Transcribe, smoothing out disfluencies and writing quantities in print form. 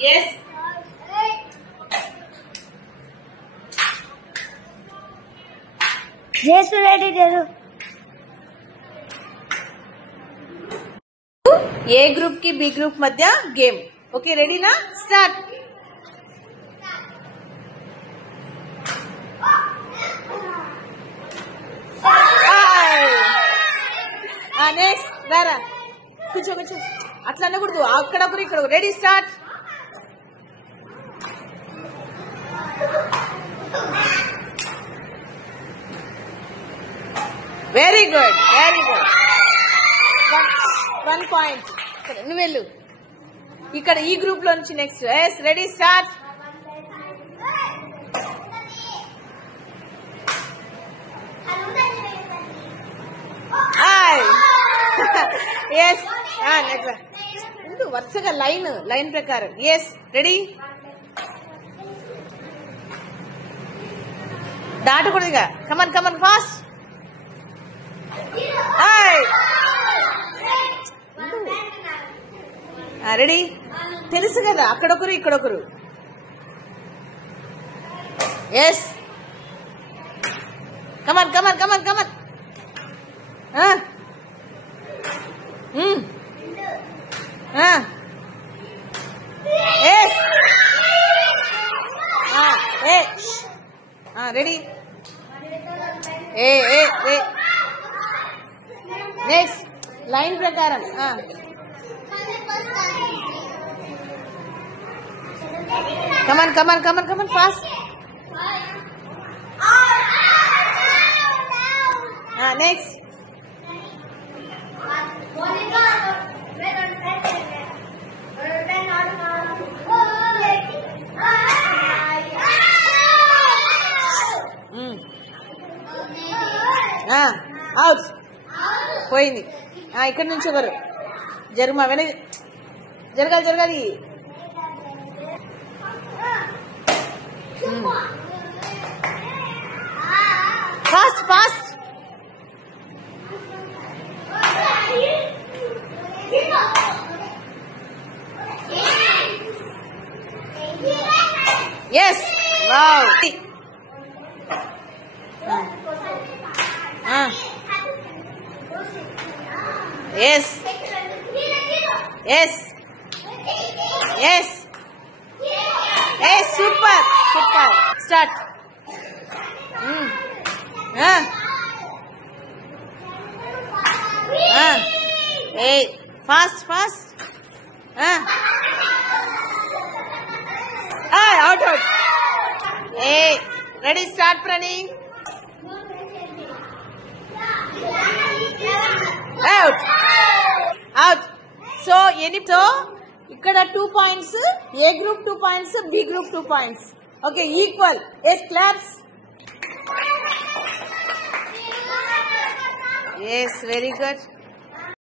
Yes. Yes, ready, Deru. A group की B group मध्य game. Okay, ready ना? Start. Next, Vera. కూర్చో కూర్చో అట్లా అనకూడదు అక్కడ ఒకరు ఇక్కడ ready start very good 1 point నువ్వు వెళ్ళు ఇక్కడ ఈ గ్రూప్ లో నుంచి next yes ready start yes వరుసగా లైన్ ప్రకారం ఎస్ రెడీ దాటకూడదుగా కమన్ ఫాస్ట్ రెడీ తెలుసు కదా అక్కడొకరు ఇక్కడొకరు yes come on ready next line ప్రకారం కమన్ ఫాస్ట్ నెక్స్ట్ అవుట్ పోయింది ఇక్కడ నుంచి ఒకరు జరుమా వెనక జరగాలి fast yes wow super start fast out ready start ప్రణీ అవుట్ సో ఇక్కడ 2 points A group 2 points B group 2 points okay equal yes claps yes very good